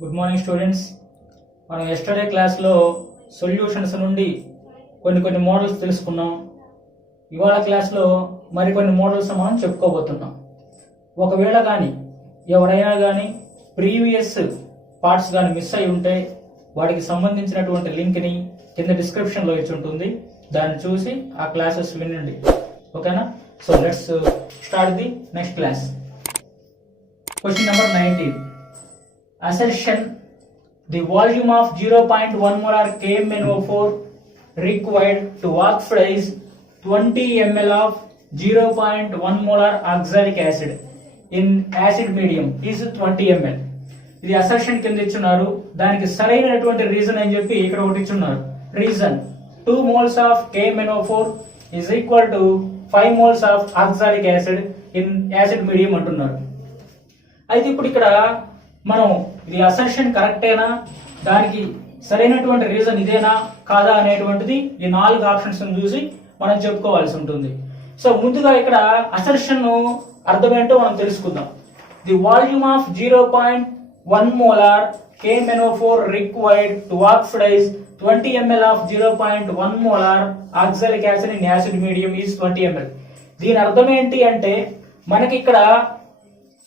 Good morning students. మనం yesterday క్లాస్లో solutions నుండి కొన్ని మోడల్స్ తెలుసుకున్నాం. ఇవాళ క్లాస్లో మరికొన్ని మోడల్స్ మనం చెప్పుకోబోతున్నాం. ఒకవేళ కానీ ఎవరైనా కానీ ప్రీవియస్ పార్ట్స్ కానీ మిస్ అయి ఉంటే వాటికి సంబంధించినటువంటి లింక్ని కింద డిస్క్రిప్షన్లో ఇచ్చి ఉంటుంది. దాన్ని చూసి ఆ క్లాసెస్ వినండి. ఓకేనా? So let's start the next class. Question number 19. Assertion: the volume of 0.1 molar KMnO4 required to oxidize 20 ml of 0.1 molar oxalic acid in acid medium is 20 ml. ఇది అసర్షన్ కింద ఇచ్చున్నారు. దానికి సరైనటువంటి రీజన్ అని చెప్పి ఇక్కడ ఒకటి ఇచ్చున్నారు. Reason 2 moles of KMnO4 is equal to 5 moles of oxalic acid in acid medium అంటున్నారు. అయితే ఇప్పుడు ఇక్కడ మనం ఇది అసర్షన్ కరెక్టేనా, దానికి సరైనటువంటి రీజన్ ఇదేనా కాదా అనేటువంటిది ఈ 4 ఆప్షన్స్ చూసి మనం చెప్పుకోవాల్సి ఉంటుంది. సో ముందుగా ఇక్కడ అసర్షన్ అర్థం ఏంటో మనం తెలుసుకుందాం. The volume of 0.1 molar KMnO4 required to oxidize 20 ml of 0.1 molar oxalic acid in acid medium is 20 ml. దీని అర్థం ఏంటి అంటే మనకి ఇక్కడ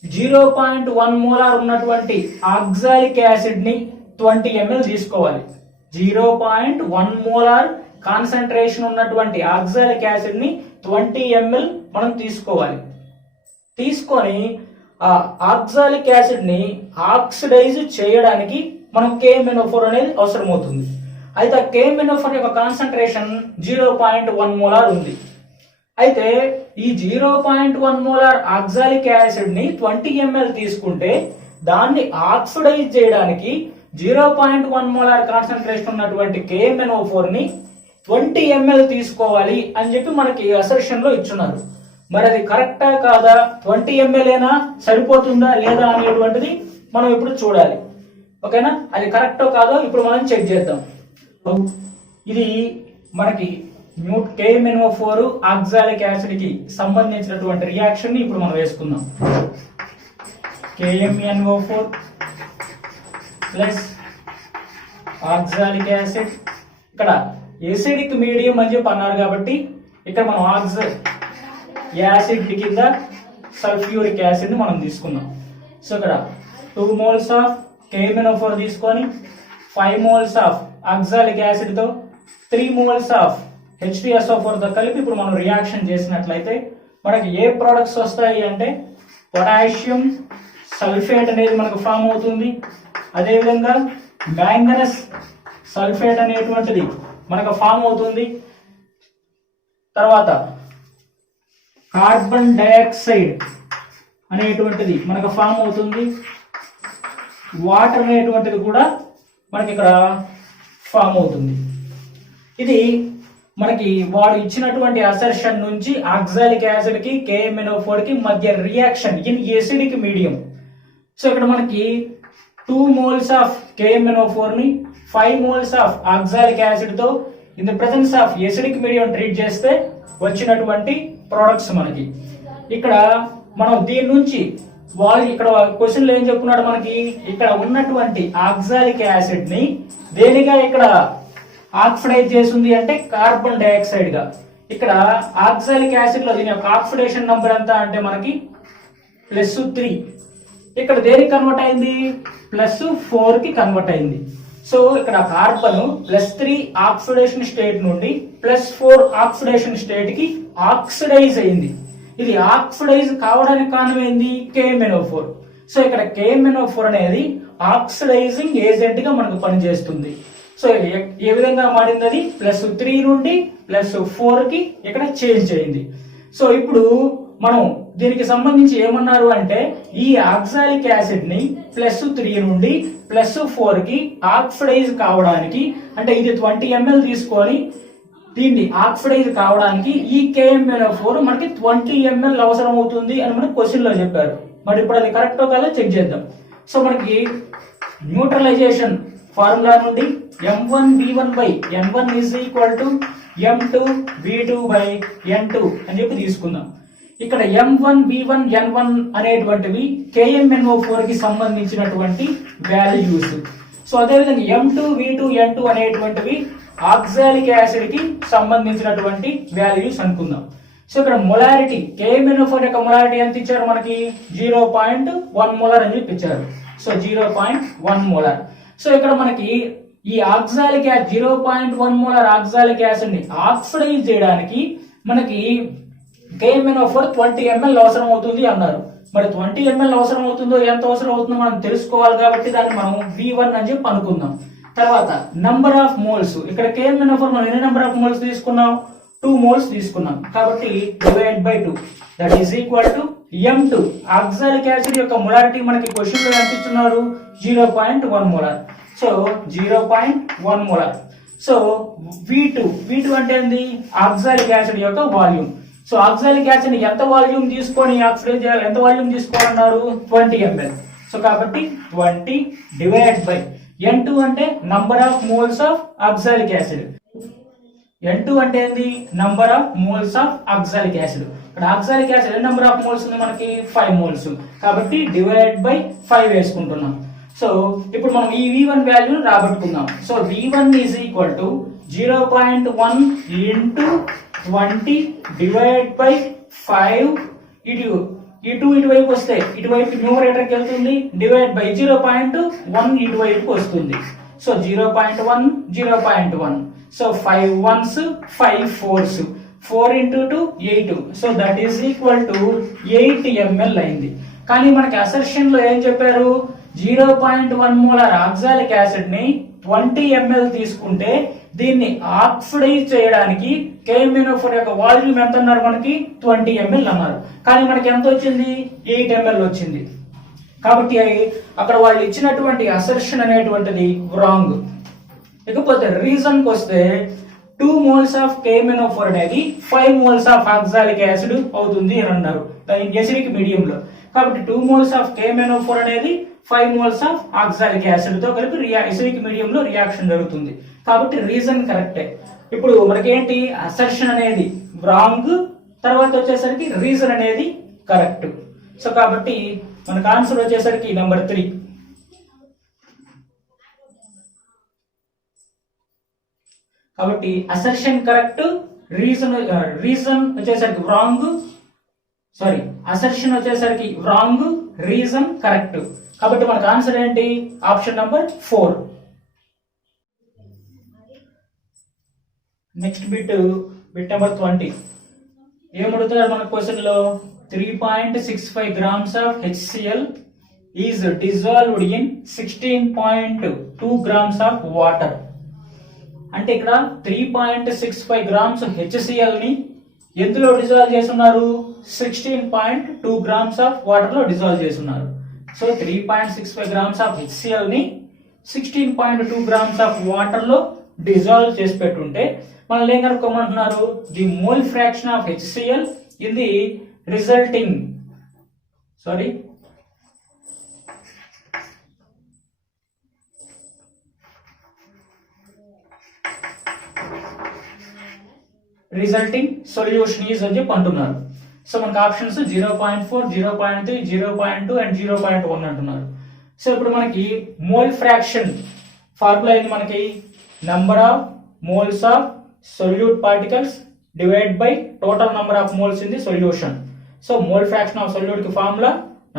0.1 మోలార్ ఉన్నటువంటి ఆక్సాలిక్ యాసిడ్ ని 20 ml తీసుకోవాలి. 0.1 మోలార్ కాన్సంట్రేషన్ ఉన్నటువంటి ఆక్సాలిక్ యాసిడ్ ని 20 ml మనం తీసుకోవాలి. తీసుకొని ఆ ఆక్సాలిక్ యాసిడ్ ని ఆక్సిడైజ్ చేయడానికి మనం KMnO4 అనేది అవసరం అవుతుంది. అయితే ఆ KMnO4 యొక్క కాన్సంట్రేషన్ 0.1 మోలార్ ఉంది. అయితే ఈ 0.1 మోలార్ ఆక్సాలిక్ యాసిడ్ ని 20 ml తీసుకుంటే దాన్ని ఆక్సిడైజ్ చేయడానికి 0.1 మోలార్ కాన్సంట్రేషన్ ఉన్నటువంటి KMnO4 ని 20 ml తీసుకోవాలి అని చెప్పి మనకి అసర్షన్ లో ఇచ్చున్నారు. మరి అది కరెక్టా కాదా, 20 ml ఏనా సరిపోతుందా లేదా అనేటువంటిది మనం ఇప్పుడు చూడాలి. ఓకేనా? అది కరెక్టో కాదో ఇప్పుడు మనం చెక్ చేద్దాం. ఇది మనకి KMnO4 ఆక్సాలిక్ యాసిడ్ కి సంబంధించినటువంటి రియాక్షన్ ని ఇప్పుడు మనం వేసుకుందాం. KMnO4 plus oxalic acid. ఇక్కడ ఎసిడిక్ మీడియం అని చెప్పి అన్నారు కాబట్టి ఇక్కడ మనం యాసిడ్ కింద సల్ఫ్యూరిక్ యాసిడ్ ని మనం తీసుకున్నాం. సో ఇక్కడ 2 moles ఆఫ్ KMnO4 తీసుకొని 5 moles ఆఫ్ ఆక్సాలిక్ యాసిడ్ తో 3 moles ఆఫ్ H2SO4 తో కలిపి ఇప్పుడు మనం రియాక్షన్ చేసినట్లయితే మనకి ఏ ప్రొడక్ట్స్ వస్తాయి అంటే పొటాషియం సల్ఫేట్ అనేది మనకు ఫామ్ అవుతుంది. అదేవిధంగా మ్యాంగనస్ సల్ఫేట్ అనేటువంటిది మనకు ఫామ్ అవుతుంది. తర్వాత కార్బన్ డైఆక్సైడ్ అనేటువంటిది మనకు ఫామ్ అవుతుంది. వాటర్ అనేటువంటిది కూడా మనకి ఇక్కడ ఫామ్ అవుతుంది. ఇది మనకి వాడు ఇచ్చినటువంటి అసర్షన్ నుంచి ఆక్సాలిక్ యాసిడ్ కి KMnO4 కి మధ్య reaction in acidic medium. So ఇక్కడ మనకి 2 moles ఆఫ్ KMnO4 ని 5 moles ఆఫ్ ఆక్సాలిక్ యాసిడ్ తో in the presence of acidic medium treat చేస్తే వచ్చినటువంటి ప్రొడక్ట్స్ మనకి ఇక్కడ మనం దీని నుంచి వాళ్ళు ఇక్కడ క్వశ్చన్ లో ఏం చెప్పుకున్నాడు, మనకి ఇక్కడ ఉన్నటువంటి ఆక్సాలిక్ యాసిడ్ ని దేనిగా ఇక్కడ ఆక్సిడైజ్ చేస్తుంది అంటే కార్బన్ డైఆక్సైడ్ గా. ఇక్కడ ఆక్సాలిక్ యాసిడ్ లో దీని యొక్క ఆక్సిడేషన్ నంబర్ ఎంత అంటే మనకి +3. ఇక్కడ దేనికి కన్వర్ట్ అయింది, +4 కి కన్వర్ట్ అయింది. సో ఇక్కడ కార్బన్ +3 ఆక్సిడేషన్ స్టేట్ నుండి +4 ఆక్సిడేషన్ స్టేట్ కి ఆక్సిడైజ్ అయింది. ఇది ఆక్సిడైజ్ కావడానికి కారణం ఏంది, KMnO4. సో ఇక్కడ KMnO4 అనేది ఆక్సిడైజింగ్ ఏజెంట్ గా మనకు పనిచేస్తుంది. సో ఏ విధంగా మారింది, అది +3 నుండి +4 కి ఇక్కడ చేంజ్ అయింది. సో ఇప్పుడు మనం దీనికి సంబంధించి ఏమన్నారు అంటే ఈ ఆక్సాలిక్ యాసిడ్ ని +3 నుండి +4 కి ఆక్సిడైజ్ కావడానికి అంటే ఇది 20 ml తీసుకొని దీన్ని ఆక్సిడైజ్ కావడానికి ఈ KMnO4 మనకి 20 ml అవసరం అవుతుంది అని మనకి క్వశ్చన్ లో చెప్పారు. మరి ఇప్పుడు అది కరెక్టో కాదో చెక్ చేద్దాం. సో మనకి న్యూట్రలైజేషన్ ఫార్ములా నుండి M1V1/N1 is equal to M2V2/N2 అని చెప్పి తీసుకుందాం. ఇక్కడ M1 V1 N1 అనేటువంటివి KMnO4 కి సంబంధించినటువంటి వాల్యూస్. సో అదేవిధంగా M2 V2 N2 అనేటువంటివి ఆక్సాలిక్ యాసిడ్ కి సంబంధించినటువంటి వాల్యూస్ అనుకుందాం. సో ఇక్కడ మొలారిటీ KMnO4 యొక్క మొలారిటీ ఎంత ఇచ్చారు మనకి 0.1 మోలార్ అని చెప్పి ఇచ్చారు. So 0.1 molar. సో ఇక్కడ మనకి ఈ oxalic acid 0.1 molar oxalic acid ని ఆక్సిడైజ్ చేయడానికి మనకి KMnO4 20 ml అవసరం అవుతుంది అన్నారు. మరి 20 ml అవసరం అవుతుందో ఎంత అవసరం అవుతుందో మనం తెలుసుకోవాలి కాబట్టి దాన్ని మనం V1 అని చెప్పి అనుకుందాం. తర్వాత నంబర్ ఆఫ్ మోల్స్, ఇక్కడ KMnO4 మనం ఎన్ని నంబర్ ఆఫ్ మోల్స్ తీసుకున్నాం 2 మోల్స్ తీసుకున్నాం కాబట్టి divide by 2 that is equal to M2. Oxalic acid యొక్క మొలారిటీ మనకి క్వశ్చన్ లో ఎంత ఇస్తున్నారు 0.1 molar. So 0.1 molar. So V2 అంటే ఏంది ఆక్సాలిక్ యాసిడ్ యొక్క వాల్యూమ్. సో ఆక్సాలిక్ యాసిడ్ ఎంత వాల్యూమ్ తీసుకొని ఆక్సిడైజ్ చేయాలి, ఎంత వాల్యూమ్ తీసుకోవాలన్నారు 20 ml. సో కాబట్టి 20 డివైడ్ బై N2 అంటే number of moles of oxalic acid. N2 అంటే ఏంది number of moles of oxalic acid. ఇక్కడ ఆక్సాలిక్ యాసిడ్ ఎన్ని నంబర్ ఆఫ్ మోల్స్ ఉంది మనకి 5 మోల్స్ కాబట్టి డివైడ్ బై 5 వేసుకుంటున్నాం. సో ఇప్పుడు మనం ఈ V1 వాల్యూని రాబట్టుకుందాం. So V1 is equal to 0.1 into 20 divide by 5. ఇటువైపు వస్తే ఇటువైపు న్యూమరేటర్కి వెళ్తుంది డివైడ్ బై 0.1 ఇటువైపుకి వస్తుంది. So 0.1 0.1. So 5 1s 5 4s 4 into 2 8. So that is equal to 8 ml అయింది. కానీ మనకి అసర్షన్ లో ఏం చెప్పారు 0.1 మోలార్ ఆక్సాలిక్ యాసిడ్ ని 20 ml తీసుకుంటే దీన్ని ఆక్సిడైజ్ చేయడానికి KMnO4 యొక్క వాల్యూమ్ ఎంత అన్నారు మనకి 20 ml అన్నారు. కానీ మనకి ఎంత వచ్చింది 8 ml వచ్చింది. కాబట్టి అక్కడ వాళ్ళు ఇచ్చినటువంటి అసర్షన్ అనేటువంటిది రాంగ్. ఇకపోతే రీజన్ కి వస్తే 2 moles ఆఫ్ KMnO4 అనేది 5 moles ఆఫ్ ఆక్సాలిక్ యాసిడ్ అవుతుంది అని అన్నారు ఎసిడిక్ మీడియం లో. కాబట్టి 2 moles ఆఫ్ KMnO4 అనేది 5 moles ఆఫ్ ఆక్సాలిక్ యాసిడ్ తో కలిపి ఎసిడిక్ మీడియం లో రియాక్షన్ జరుగుతుంది. కాబట్టి రీజన్ కరెక్టే. ఇప్పుడు మనకేంటి అసర్షన్ అనేది రాంగ్, తర్వాత వచ్చేసరికి రీజన్ అనేది కరెక్ట్. సో కాబట్టి మనకు ఆన్సర్ వచ్చేసరికి నెంబర్ 3. కాబట్టి అసర్షన్ కరెక్ట్, రీజన్ వచ్చేసరికి రాంగ్, సారీ అసర్షన్ వచ్చేసరికి రాంగ్, రీజన్ కరెక్ట్. కాబట్టి మనకు ఆన్సర్ ఏంటి option number 4. Next bit number 20. ఏమడుగుతున్నారు మన క్వశ్చన్ లో 3.65 grams of HCl is dissolved in 16.2 grams of water. అంటే ఇక్కడ 3.65 grams HCl ని ఎందులో డిజాల్వ్ చేస్తున్నారు 16.2 grams ఆఫ్ వాటర్ లో డిజాల్వ్ చేస్తున్నారు. సో 3.65 grams ఆఫ్ HCl ని 16.2 grams ఆఫ్ వాటర్ లో డిజాల్వ్ చేసి పెట్టుంటే మనల్ని ఏం కనుక్కోమంటున్నారు the mole fraction of HCl in the resulting solution is అని చెప్పి అంటున్నారు. సో మనకు ఆప్షన్స్ 0.4 0.3 0.2 అండ్ 0.1 అంటున్నారు. సో ఇప్పుడు మనకి మోల్ ఫ్రాక్షన్ ఫార్ములా ఏంటి మనకి number of moles of solute particles divided by total number of moles in the solution. So mole fraction of solute ki formula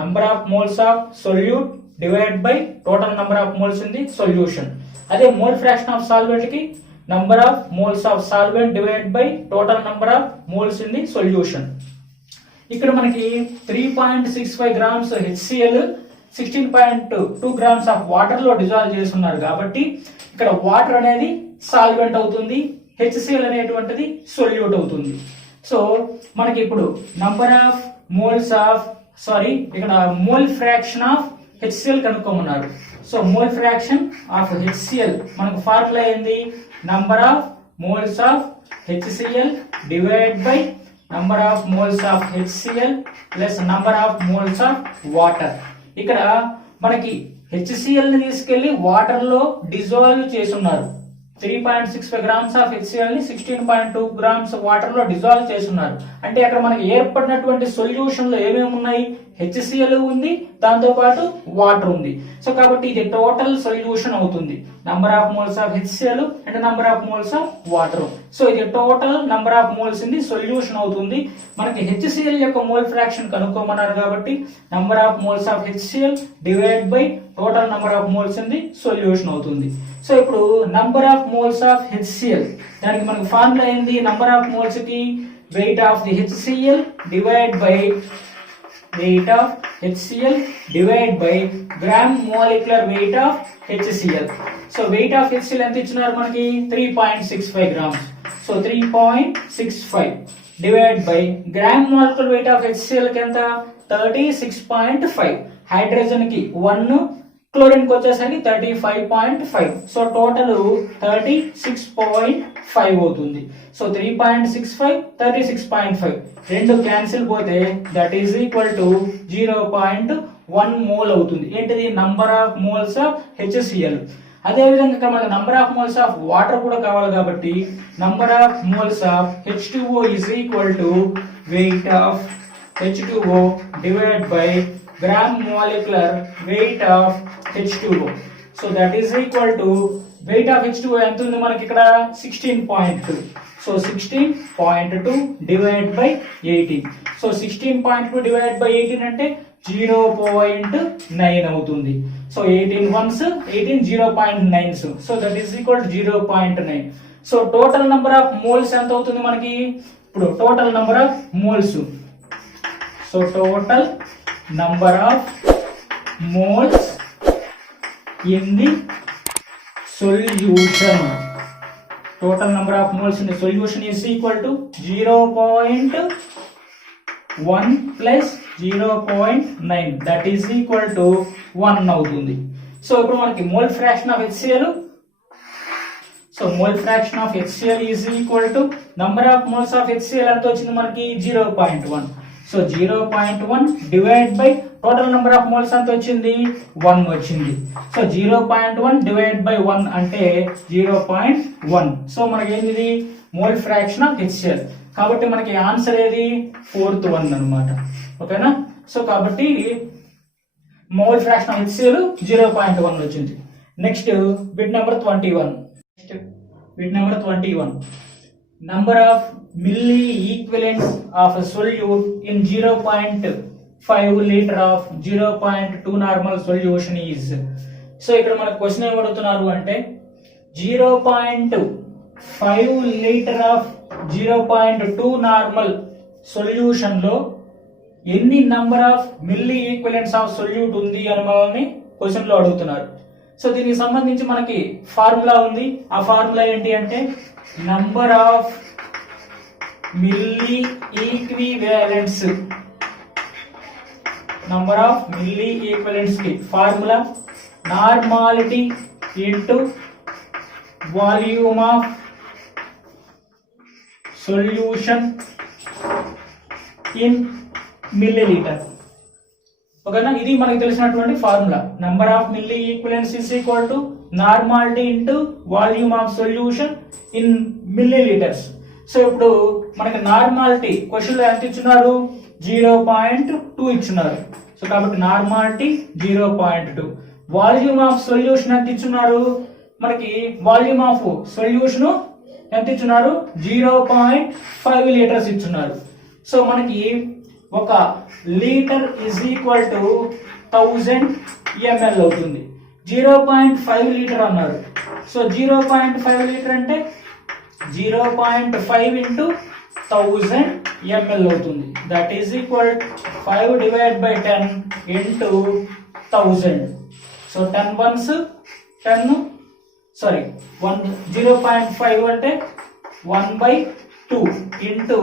number of moles of solute divided by total number of moles in the solution. Ade mole fraction of solvent ki number of moles of solvent divided by total number of moles in the solution. ఇక్కడ మనకి 3.65 grams HCl 16.2 grams of water లో dissolve చేస్తున్నారు కాబట్టి ఇక్కడ water అనేది solvent అవుతుంది, HCl అనేటువంటిది solute అవుతుంది. సో మనకి ఇప్పుడు నంబర్ ఆఫ్ మోల్స్ ఆఫ్ ఇక్కడ మోల్ ఫ్రాక్షన్ ఆఫ్ HCl కనుక్కోమన్నారు. So mole fraction of HCl మనకు ఫార్ములా ఏంది number of moles of HCl divide by number of moles of HCl plus number of moles of water. ఇక్కడ మనకి HCl ని తీసుకెళ్లి water లో dissolve చేసున్నారు 3.65 grams of HCl ని 16.2 grams వాటర్ లో డిజాల్వ్ చేస్తున్నారు. అంటే అక్కడ మనకి ఏర్పడినటువంటి సొల్యూషన్ లో ఏమేమి ఉన్నాయి? HCl ఉంది, దాంతో పాటు వాటర్ ఉంది. సో కాబట్టి ఇది టోటల్ సొల్యూషన్ అవుతుంది. Number of moles of HCl and number of moles of water. So ఇది total number of moles in the solution అవుతుంది. మనకి HCl యొక్క మోల్ ఫ్రాక్షన్ కనుక్కోమన్నారు కాబట్టి number of moles of HCl divide by total number of moles in the solution అవుతుంది. So ఇప్పుడు number of moles of HCl, దానికి మనకు ఫార్ములా ఏంది? నంబర్ ఆఫ్ మోల్స్ కి weight of the HCl divide by weight of HCl divided by gram molecular weight of HCl. So weight of HCl ఎంత ఇచ్చినారు మనకి? 3.65 grams. So 3.65 divided by gram molecular weight of HCl కి ఎంత? 36.5. Hydrogen కి 1, chlorine కి వచ్చేసరికి 35.5. So total 36.5 అవుతుంది. So 3.65 36.5 రెండు క్యాన్సిల్ పోతే that is equal to 0.1 mole అవుతుంది. ఏంటిది? Number of moles of HCl. అదే విధంగా ఇక్కడ మనకి number of moles of water కూడా కావాలి కాబట్టి number of moles of H2O is equal to weight of H2O divided by gram molecular weight of H2O. So that is equal to weight of H2O ఎంత ఉంది మనకి ఇక్కడ? 16.2. So 16.2 divided by 18. So 16.2 divided by 18 అంటే 0.9 అవుతుంది. So 18 ones 18 0.9. So that is equal to 0.9. So total number of moles ఎంత అవుతుంది మనకి? ఇప్పుడు total number of moles. So total number of moles in the solution. Total number of moles in the solution is equal to 0.1 plus 0.9. That is equal to 1 అవుతుంది. So ఇప్పుడు మనకి mole fraction of HCl. So mole fraction of HCl is equal to number of moles of HCl ఎంత వచ్చింది మనకి? 0.1. So 0.1 divide by total number of moles ఎంత వచ్చింది? 1 వచ్చింది. So 0.1 divide by 1 అంటే 0.1. సో మనకి ఏంటిది? Mole fraction of HCl. కాబట్టి మనకి ఆన్సర్ ఏది? 4th వన్ అన్నమాట. ఓకేనా? సో కాబట్టి మోల్ ఫ్రాక్షన్ ఆఫ్ HCl 0.1 వచ్చింది. Next bit number 21. Bit number 21. Number of milli equivalents of a solute in 0.5 liter of 0.2 normal solution is. So ఇక్కడ మనకు question ఏం అడుగుతున్నారు అంటే 0.5 లీటర్ ఆఫ్ 0.2 నార్మల్ సొల్యూషన్ లో ఎన్ని number of milli equivalents of solute ఉంది అని మనల్ని క్వశ్చన్ లో అడుగుతున్నారు. సో దీనికి సంబంధించి మనకి ఫార్ములా ఉంది. ఆ ఫార్ములా ఏంటి అంటే number of milli equivalents. Number of milli equivalents కి formula normality into volume of solution in millilitre. ఓకేనా? ఇది మనకు తెలిసినటువంటి formula. Number of milli equivalents is equal to normality into volume of solution in millilitres. So ఇప్పుడు మనకి normality question లో ఎంత ఇచ్చినారు? 0.2 ఇచ్చినారు. సో కాబట్టి నార్మాలిటీ 0.2. వాల్యూమ్ ఆఫ్ సొల్యూషన్ ఎంత ఇచ్చినారు? మనకి వాల్యూమ్ ఆఫ్ సొల్యూషన్ ఎంత ఇచ్చినారు? 0.5 లీటర్స్ ఇచ్చినారు. సో మనకి ఒక litre is equal to 1000 ml అవుతుంది. 0.5 లీటర్ అన్నారు. సో 0.5 లీటర్ అంటే 0.5 ఇంటూ 1000 ml అవుతుంది. That is equal 5 divide by 10 into 1000. So 10 once 10 sorry 0.5 అంటే 1/2 into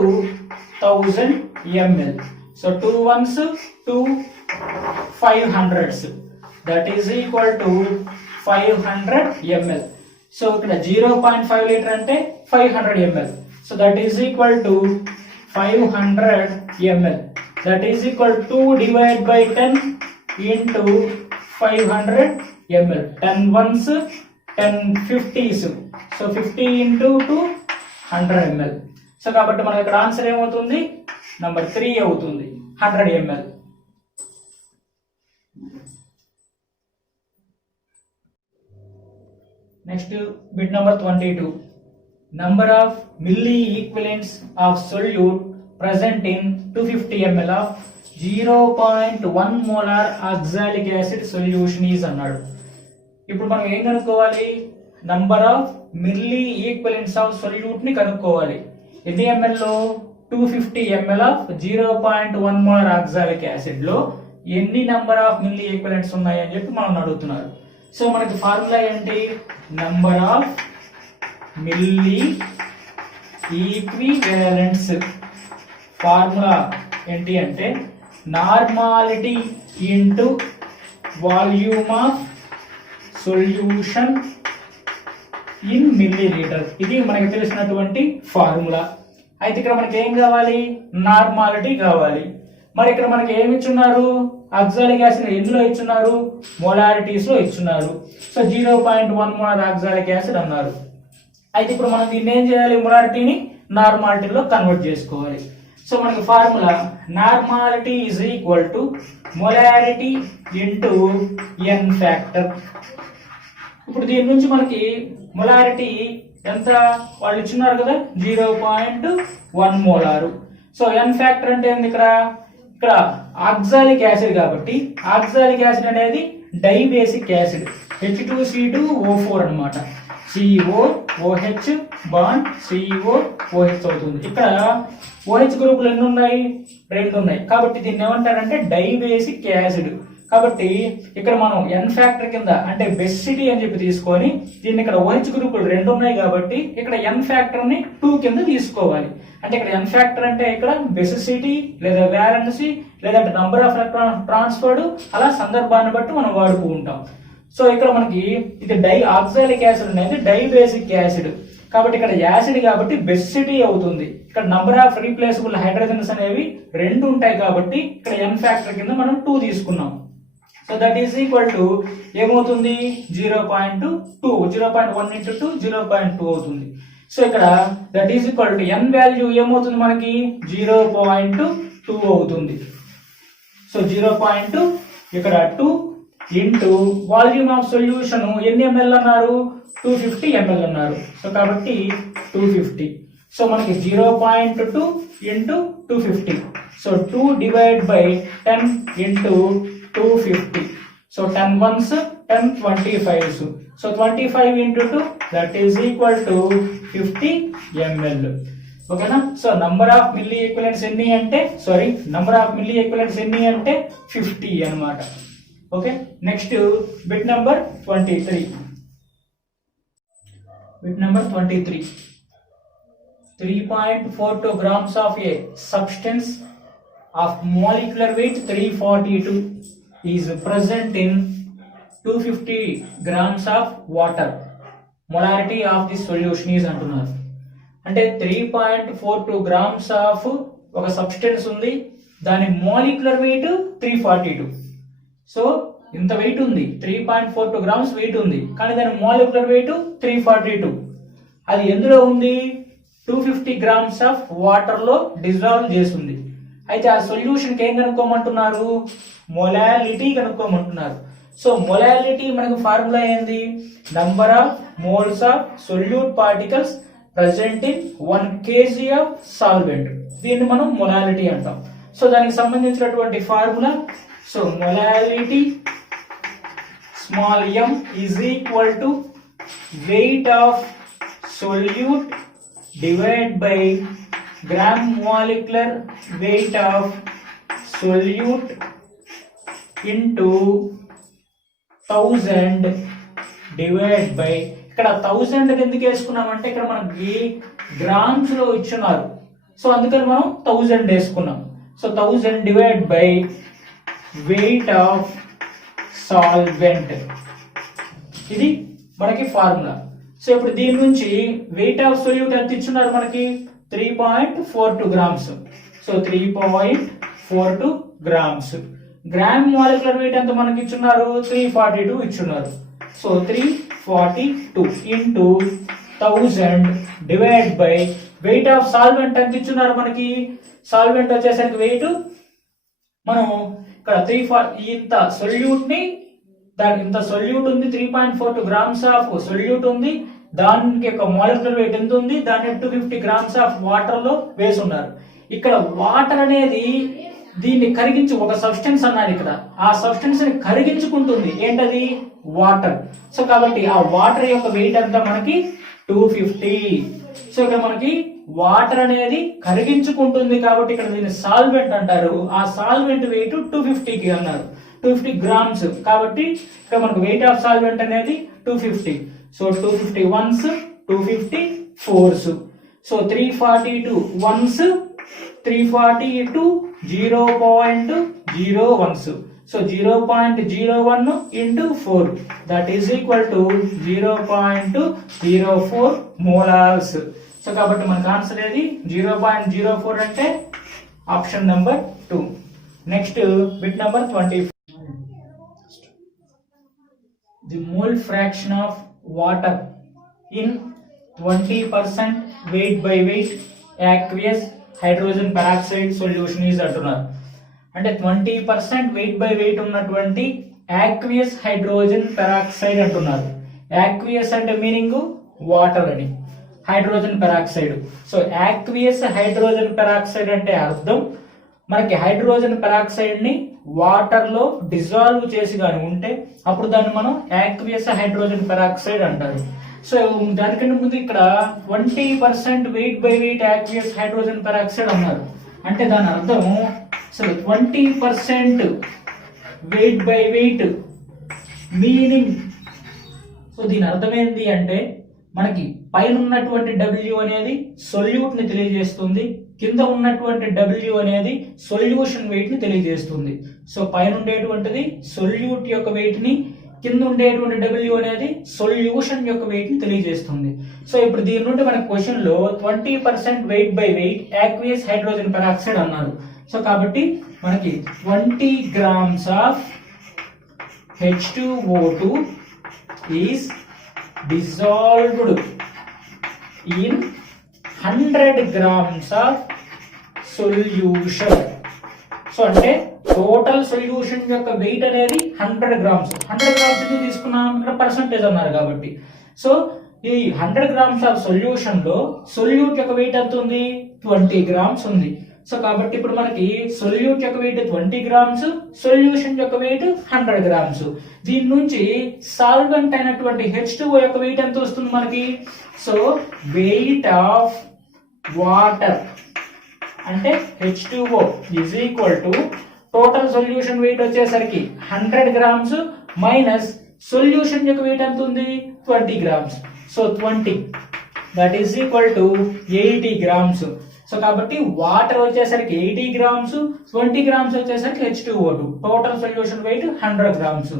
1000 ml. So 2 ones 2 500s. That is equal to 500 ml. So ఇక్కడ 0.5 litre అంటే 500 ml. So that is equal to 500 ml. That is equal to 2 divided by 10 into 500 ml. 10 ones 1050s. So 50 into 2 100 ml. So కాబట్టి మనకి ఇక్కడ answer ఏమవుతుంది, number 3 అవుతుంది, 100 ml. Next bit number 22. Number of milli equivalents of solute present in 250 ml of 0.1 molar oxalic acid solution is అన్నాడు. ఇప్పుడు మనం ఏం కనుక్కోవాలి, number of milli equivalents of solute ని కనుక్కోవాలి. ఎన్ని ml లో, 250 ml of 0.1 molar oxalic acid లో ఎన్ని నంబర్ ఆఫ్ మిల్లీ ఈక్వివలెంట్స్ ఉన్నాయి అని చెప్పి మనం అడుగుతున్నారు. సో మనకి ఫార్ములా ఏంటి, నంబర్ ఆఫ్ మిల్లీ ఈక్వివలెంట్స్ ఫార్ములా ఏంటి అంటే normality into volume of solution in millilitre. ఇది మనకి తెలిసినటువంటి ఫార్ములా. అయితే ఇక్కడ మనకి ఏం కావాలి, నార్మాలిటీ కావాలి. మరి ఇక్కడ మనకి ఏమి ఇచ్చున్నారు, ఆక్సాలిక్ యాసిడ్ ఎందులో ఇచ్చున్నారు, మొలారిటీస్ లో ఇచ్చున్నారు. సో 0.1 మోలార్ ఆక్సాలిక్ యాసిడ్ అన్నారు. అయితే ఇప్పుడు మనం దీన్ని ఏం చేయాలి, మొలారిటీని నార్మాలిటీలో కన్వర్ట్ చేసుకోవాలి. సో మనకి formula normality is equal to molarity into N factor. ఇప్పుడు దీని నుంచి మనకి మొలారిటీ ఎంత వాళ్ళు ఇచ్చున్నారు కదా, 0.1 మోలారు. సో ఎన్ ఫ్యాక్టర్ అంటే ఏంది, ఇక్కడ ఆక్సాలిక్ యాసిడ్ కాబట్టి ఆక్సాలిక్ యాసిడ్ అనేది డైబేసిక్ యాసిడ్, H2C2O4 అన్నమాట. COOH బాండ్ COOH అవుతుంది. ఇక్కడ OH గ్రూపులు ఎన్ని ఉన్నాయి, 2 ఉన్నాయి. కాబట్టి దీన్ని ఏమంటారంటే డైబేసిక్ యాసిడ్. కాబట్టి ఇక్కడ మనం ఎన్ ఫ్యాక్టర్ కింద అంటే బెసిసిటీ అని చెప్పి తీసుకొని దీన్ని ఇక్కడ OH గ్రూపులు 2 ఉన్నాయి కాబట్టి ఇక్కడ ఎన్ ఫ్యాక్టర్ ని 2 కింద తీసుకోవాలి. అంటే ఇక్కడ ఎన్ ఫ్యాక్టర్ అంటే ఇక్కడ బెసిసిటీ లేదా వ్యాలెన్సీ లేదా నంబర్ ఆఫ్ ఎలక్ట్రాన్ ట్రాన్స్ఫర్డ్, అలా సందర్భాన్ని బట్టి మనం వాడుతూ ఉంటాం. సో ఇక్కడ మనకి ఇది ఆక్సాలిక్ యాసిడ్ అనేది డైబేసిక్ యాసిడ్ కాబట్టి ఇక్కడ యాసిడ్ కాబట్టి బెసిసిటీ అవుతుంది. ఇక్కడ నంబర్ ఆఫ్ రీప్లేసబుల్ హైడ్రోజన్స్ అనేవి 2 ఉంటాయి కాబట్టి ఇక్కడ ఎన్ ఫ్యాక్టర్ కింద మనం 2 తీసుకున్నాం. So that is equal to ఏమవుతుంది, 0.2, 0.1 into 2 0.2 అవుతుంది. సో ఇక్కడ that is equal to N value ఏమవుతుంది మనకి 0.2 అవుతుంది. సో 0.2 ఇక్కడ 2 ఇంటూ వాల్యూమ్ ఆఫ్ సొల్యూషన్ ఎన్ని ml అన్నారు, 250 ml అన్నారు. సో కాబట్టి 250. సో మనకి 0.2 into 250. So 2 divide by 10 into 250. So 10 ones 10 25s. So 25 into 2 that is equal to 50 ml. ఓకేనా. సో నంబర్ ఆఫ్ మిల్లీ ఈక్వివలెంట్స్ ఎన్ని అంటే నంబర్ ఆఫ్ మిల్లీ ఈక్వివలెంట్స్ ఎన్ని అంటే 50 అన్నమాట. Okay. Next bit number 23. Bit number 23. 3.42 grams of a substance of molecular weight 342 is present in 250 grams of water. Molarity of this solution is అంటున్నారు. అంటే 3.42 grams of ఒక substance ఉంది, దాని మాలిక్యులర్ వెయిట్ 342. సో ఇంత wait ఉంది, 3.42 grams wait ఉంది, కానీ దాని మాలిక్యులర్ వెయిట్ 342. అది ఎందులో ఉంది, 250 grams ఆఫ్ వాటర్ లో డిజాల్వ్ చేస్తుంది. అయితే ఆ సొల్యూషన్ కి ఏం కనుక్కోమంటున్నారు, మొలాలిటీ కనుక్కోమంటున్నారు. సో మొలాలిటీ మనకు ఫార్ములా ఏంది, number of moles of solute particles present in 1 kg of solvent. దీన్ని మనం మొలాలిటీ అంటాం. సో దానికి సంబంధించినటువంటి formula, so molality small m is equal to weight of solute divide by gram molecular weight of solute into 1000 divide by, ఇక్కడ 1000 ఎందుకు వేసుకున్నామంటే ఇక్కడ మనకి grams లో ఇచ్చున్నారు, సో అందుకని మనం 1000 వేసుకున్నాం. So 1000 divide by weight of solvent, ఇది మనకి ఫార్ములా. సో ఇప్పుడు దీని నుంచి వెయిట్ ఆఫ్ సొల్యూట్ ఎంత ఇచ్చున్నారు మనకి, 3.42 grams. So 3.42 grams. Gram molecular weight ఎంత మనకి ఇచ్చున్నారు, 342 ఇచ్చున్నారు. So 342 into 1000 divide by weight of solvent ఎంత ఇచ్చున్నారు మనకి. సాల్వెంట్ వచ్చేసరికి వెయిట్ మనం ఇక్కడ 340 ఇంత సొల్యూట్ ని ఇంత సొల్యూట్ ఉంది, 3.42 గ్రామ్స్ ఆఫ్ సొల్యూట్ ఉంది, దానికి యొక్క మాలిక్యులర్ వెయిట్ ఎంత ఉంది, దాన్ని 250 గ్రామ్స్ ఆఫ్ వాటర్ లో వేసి ఉన్నారు. ఇక్కడ వాటర్ అనేది దీన్ని కరిగించి ఒక సబ్స్టెన్స్ అన్నారు, ఇక్కడ ఆ సబ్స్టెన్స్ ని కరిగించుకుంటుంది. ఏంటది? వాటర్. సో కాబట్టి ఆ వాటర్ యొక్క వెయిట్ అంతా మనకి 250. సో ఇక్కడ మనకి వాటర్ అనేది కరిగించుకుంటుంది కాబట్టి ఇక్కడ దీన్ని సాల్వెంట్ అంటారు. ఆ సాల్వెంట్ వెయిట్ 250కి అన్నారు, 250 గ్రామ్స్. కాబట్టి ఇక్కడ మనకు వెయిట్ ఆఫ్ సాల్వెంట్ అనేది 250. So 250 once, 250 force. So 342 once, 342 0.01. So 0.01 into 4 that is equal to 0.04 molars. So కాబట్టి మనకు ఆన్సర్ ఏది 0.04 అంటే option number 2. Next bit number 20. The mole fraction of water in 20% weight by weight aqueous hydrogen peroxide solution is అంటున్నారు. అంటే 20% weight by weight ఉన్నటువంటి aqueous hydrogen peroxide అంటున్నారు. aqueous అంటే meaning water అని, hydrogen peroxide. So aqueous hydrogen peroxide అంటే అర్థం మనకి hydrogen peroxide ని వాటర్ లో డిజాల్వ్ చేసి గాని ఉంటే అప్పుడు దాన్ని మనం aqueous హైడ్రోజన్ పెరాక్సైడ్ అంటారు. సో దానికంటే ముందు ఇక్కడ 20% weight by weight aqueous hydrogen peroxide అన్నారు. అంటే దాని అర్థం so 20% weight by weight meaning. So దీని అర్థం ఏంటి అంటే మనకి పైన ఉన్నటువంటి W అనేది సొల్యూట్ ని తెలియజేస్తుంది, కింద ఉన్నటువంటి W అనేది సొల్యూషన్ వెయిట్ ని తెలియజేస్తుంది. సో పైన ఉండేటువంటిది సొల్యూట్ యొక్క వెయిట్ ని, కింద ఉండేటువంటి W అనేది సొల్యూషన్ యొక్క వెయిట్ ని తెలియజేస్తుంది. సో ఇప్పుడు దీని నుండి మన క్వశ్చన్ లో 20% weight by weight aqueous hydrogen peroxide అన్నారు. సో కాబట్టి మనకి 20 grams of H2O2 is dissolved in 100 grams of solution. So అంటే టోటల్ సొల్యూషన్ యొక్క వెయిట్ అనేది 100 గ్రామ్స్. 100 గ్రామ్స్ తీసుకున్నాం, ఇక్కడ పర్సంటేజ్ అన్నారు కాబట్టి. సో ఈ 100 గ్రామ్స్ ఆఫ్ సొల్యూషన్ లో సొల్యూట్ యొక్క వెయిట్ ఎంత ఉంది? 20 గ్రామ్స్ ఉంది. సో కాబట్టి ఇప్పుడు మనకి సొల్యూట్ యొక్క వెయిట్ 20 గ్రామ్స్, సొల్యూషన్ యొక్క వెయిట్ 100 గ్రామ్స్. దీని నుంచి సాల్వెంట్ అయినటువంటి H2O యొక్క వెయిట్ ఎంత వస్తుంది మనకి? సో వెయిట్ ఆఫ్ వాటర్ అంటే H2O is equal to total solution weight వచ్చేసరికి 100 గ్రామ్స్ మైనస్ సొల్యూషన్ యొక్క వెయిట్ ఎంత ఉంది? 20 grams. So 20 that is equal to 80 grams. So కాబట్టి వాటర్ వచ్చేసరికి 80 గ్రామ్స్, 20 గ్రామ్స్ వచ్చేసరికి H2O2. Total solution weight 100 grams.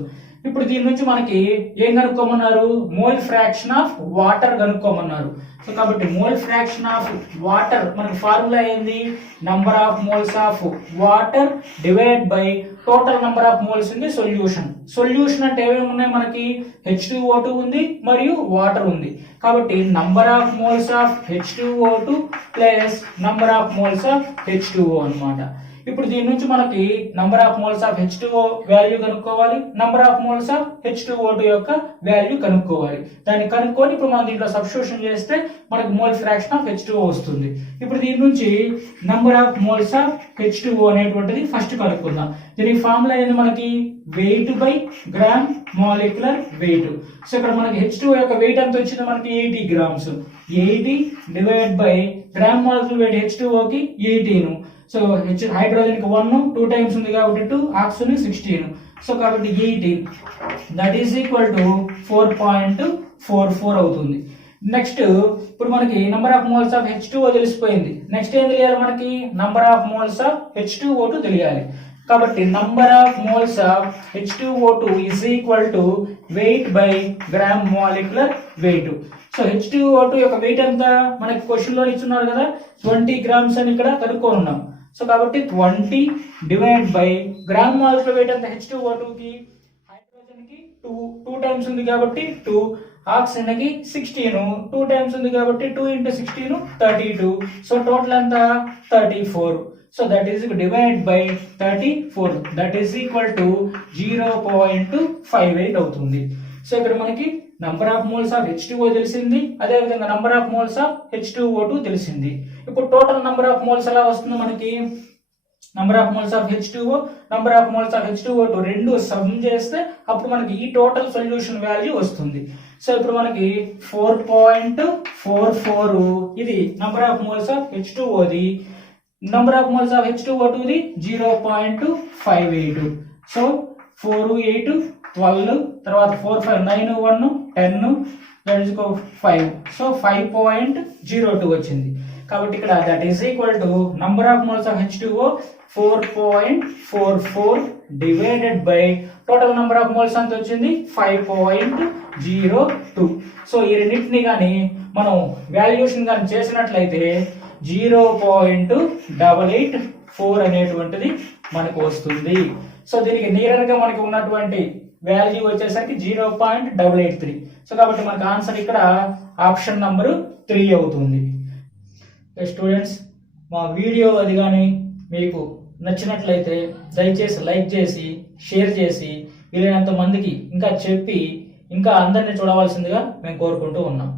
ఇప్పుడు దీని నుంచి మనకి ఏం కనుక్కోమన్నారు? మోల్ ఫ్రాక్షన్ ఆఫ్ వాటర్ కనుక్కోమన్నారు. సో కాబట్టి మోల్ ఫ్రాక్షన్ ఆఫ్ వాటర్ మనకి ఫార్ములా ఏంది? Number of moles of water divide by total number of moles in the solution. Solution అంటే ఏమేమి ఉన్నాయి మనకి? H2O2 ఉంది మరియు వాటర్ ఉంది. కాబట్టి number of moles of H2O2 plus number of moles of H2O అన్నమాట. ఇప్పుడు దీని నుంచి మనకి number of moles of H2O value కనుక్కోవాలి, number of moles of H2O2 యొక్క వాల్యూ కనుక్కోవాలి. దాన్ని కనుక్కొని ఇప్పుడు మనం దీంట్లో సబ్స్టిట్యూషన్ చేస్తే మనకి మోల్ ఫ్రాక్షన్ ఆఫ్ H2O వస్తుంది. ఇప్పుడు దీని నుంచి number of moles of H2O అనేటువంటిది ఫస్ట్ కనుక్కుందాం. దీనికి ఫార్ములా ఏంది మనకి? Weight by gram molecular wait. So ఇక్కడ మనకి H2O యొక్క వెయిట్ ఎంత వచ్చింది మనకి? 80 grams. 80 divide by gram molecular wait H2O కి 18. సో హైడ్రోజన్ కి 1 2 టైమ్స్ ఉంది కాబట్టి 2, ఆక్సిజన్ 16. సో కాబట్టి 18 దట్ ఈస్ ఈక్వల్ టు 4.44 అవుతుంది. నెక్స్ట్ ఇప్పుడు మనకి number of moles of H2O తెలిసిపోయింది. నెక్స్ట్ ఏం తెలియాలి మనకి? Number of moles of H2O2 తెలియాలి. కాబట్టి number of moles of H2O2 is equal to weight by gram molecular wait. So H2O2 యొక్క వెయిట్ ఎంత మనకి క్వశ్చన్ లో ఇచ్చున్నారు కదా, 20 గ్రామ్స్ అని ఇక్కడ కనుక్కొని ఉన్నాం. సో కాబట్టి 20 divide by gram molecular weight ఎంత H2O2 కి? హైడ్రోజన్ కి టూ టైమ్స్ ఉంది కాబట్టి 2 ఆక్సిజన్కి 16, 2 టైమ్స్ ఉంది కాబట్టి 2 × 16 32. సో టోటల్ ఎంత 34. So that is divide by 34, that is equal to 0.58 అవుతుంది. సో ఇక్కడ మనకి number of moles of H2O తెలిసింది, అదేవిధంగా number of moles of H2O2 తెలిసింది. ఇప్పుడు టోటల్ నంబర్ ఆఫ్ మోల్స్ ఎలా వస్తుంది మనకి? Number of moles of H2O, number of moles of H2O2 రెండు సమ్ చేస్తే అప్పుడు మనకి ఈ టోటల్ సొల్యూషన్ వాల్యూ వస్తుంది. సో ఇప్పుడు మనకి 4.44 ఇది నంబర్ ఆఫ్ మోల్స్ ఆఫ్ H2Oది, నంబర్ ఆఫ్ మోల్స్ ఆఫ్ H2O2ది 0.58. సో 4 8 12, తర్వాత 4 5 9 1 10, దట్ ఈస్ 5. సో 5.02 వచ్చింది. కాబట్టి ఇక్కడ that is equal to number of moles of H2O 4.44 divided by total number of moles ఎంత వచ్చింది 5.02. సో ఈ రెండింటిని కానీ మనం వాల్యుయేషన్ కానీ చేసినట్లయితే 0.884 అనేటువంటిది మనకు వస్తుంది. సో దీనికి నియర్ గా మనకి ఉన్నటువంటి వాల్యూ వచ్చేసరికి 0.883. సో కాబట్టి మనకు ఆన్సర్ ఇక్కడ ఆప్షన్ నంబర్ 3 అవుతుంది. స్టూడెంట్స్, మా వీడియో అది కానీ మీకు నచ్చినట్లయితే దయచేసి లైక్ చేసి షేర్ చేసి వీలైనంత మందికి ఇంకా చెప్పి ఇంకా అందరినీ చూడవలసిందిగా మేము కోరుకుంటూ ఉన్నాం.